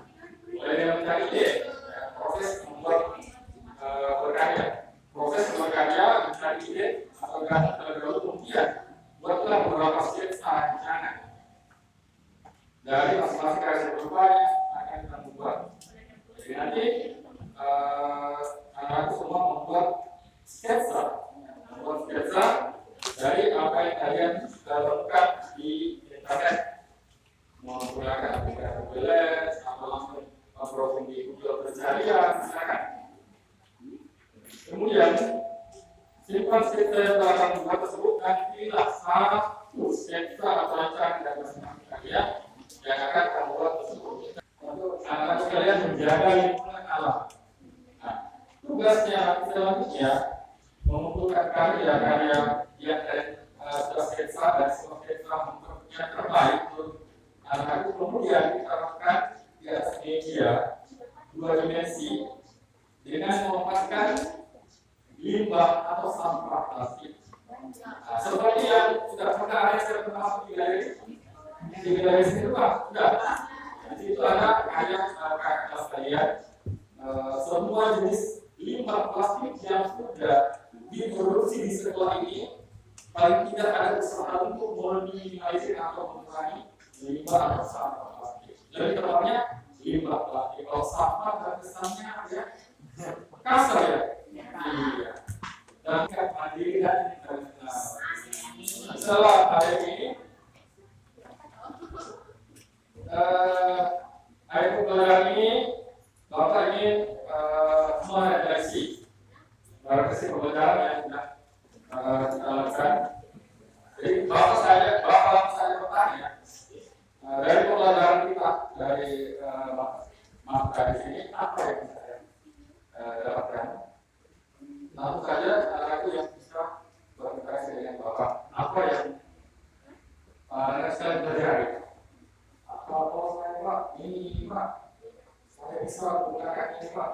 Mulai dari mencari ide, proses membuat berkarya, proses berkarya mencari ide atau gagasan terlebih dahulu, kemudian buatlah beberapa sketsa rancangan dari masing-masing karya berupa yang akan kita buat. Jadi nanti anak-anak semua membuat sketsa dari apa yang kalian temukan di internet, menggunakan aplikasi Google atau langsung browsing di Google pencarian, silakan. Kemudian simpan sketsa yang telah kamu buat tersebut dan pilihlah satu sketsa atau rancangan dari masing-masing kalian yang akan kamu buat tersebut. Untuk anak-anak sekalian menjaga lingkungan alam. Nah, tugasnya selanjutnya mengumpulkan karya-karya yang dari sketsa dan semua sketsa yang terbaik untuk anak itu, kemudian kita lakukan di atas media 2 dimensi dengan memanfaatkan limbah atau sampah plastik. Nah, seperti yang sudah pernah saya pernah masuk di galeri sini Pak, sudah. Di situ ada kakak kelas kalian semua jenis limbah plastik yang sudah diproduksi di sekolah ini, paling tidak ada usaha untuk meminimalisir atau mengurangi limbah atau sampah plastik. Lebih tepatnya limbah plastik. Kalau sampah dan kesannya ya kasar ya. Iya. Dan mandiri dan internasional. Setelah hari ini, hari pembelajaran ini, Bapak ingin merefleksi pembelajaran yang sudah kita lakukan. Jadi Bapak saya bertanya, dari pembelajaran kita dari dari sini apa yang saya dapatkan? Tentu saja anak itu yang bisa berinteraksi dengan Bapak. Apa yang anak sekalian pelajari? Kalau saya Pak, ini Pak, saya bisa menggunakan ini Pak.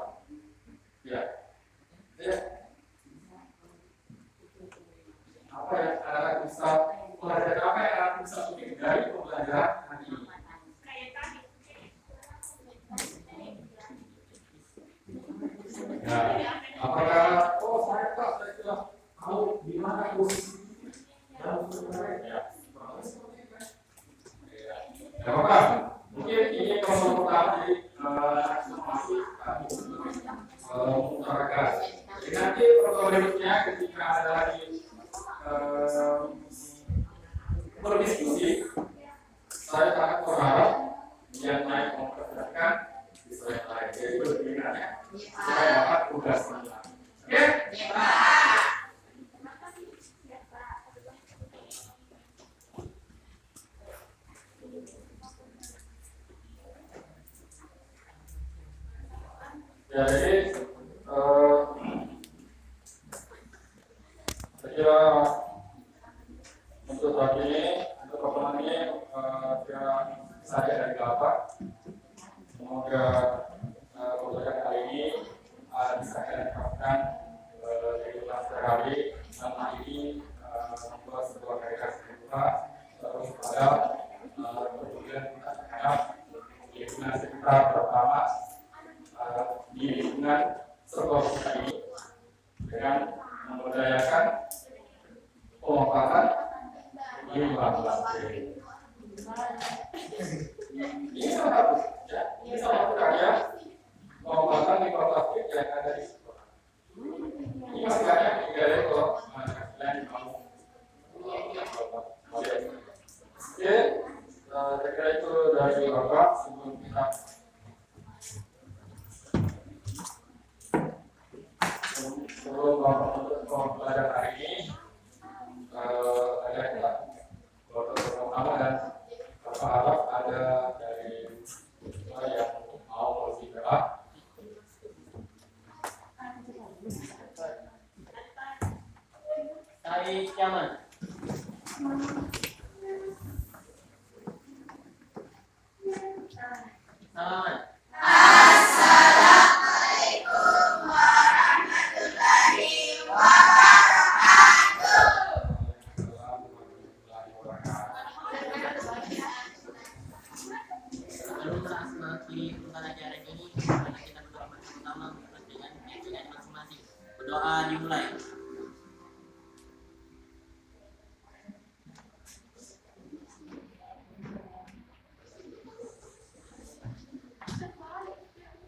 Ya. Apa yang anak bisa pelajari? Apa yang anak bisa bikin dari pembelajaran hari ini? Ya, apakah saya Pak, saya sudah tahu di mana posisi dan sebenarnya ya Bapak, mungkin ini kalau pertama jadi masih mengutarakan. Jadi nanti protokol berikutnya ketika ada lagi berdiskusi, saya sangat berharap yang naik memperhatikan bisa yang lain. Jadi berpikirnya supaya dapat tugasnya. Oke? Ya, jadi saya kira untuk hari ini, untuk pertemuan ini kira saja dari Bapak. Semoga pembelajaran kali ini bisa kita terapkan di kelas sehari. Selama ini membuat sebuah karya kita terus pada kemudian kita terhadap lingkungan sekitar, terutama di lingkungan sekolah kita ini dengan memberdayakan pemanfaatan limbah plastik. Ini salah satu, ya, ini salah satu karya pemanfaatan limbah plastik yang ada di sekolah. Ini masih banyak di galeri kalau kalian mau. Oke, saya kira itu dari Bapak sebelum kita pembelajaran hari ini ada kita bersama dan Bapak harap ada dari yang mau lebih gerak. Dari Yaman. Salaman. Assalamualaikum warahmatullahi Doa dimulai.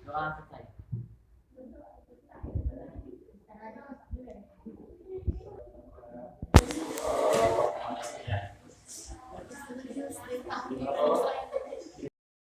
Doa selesai.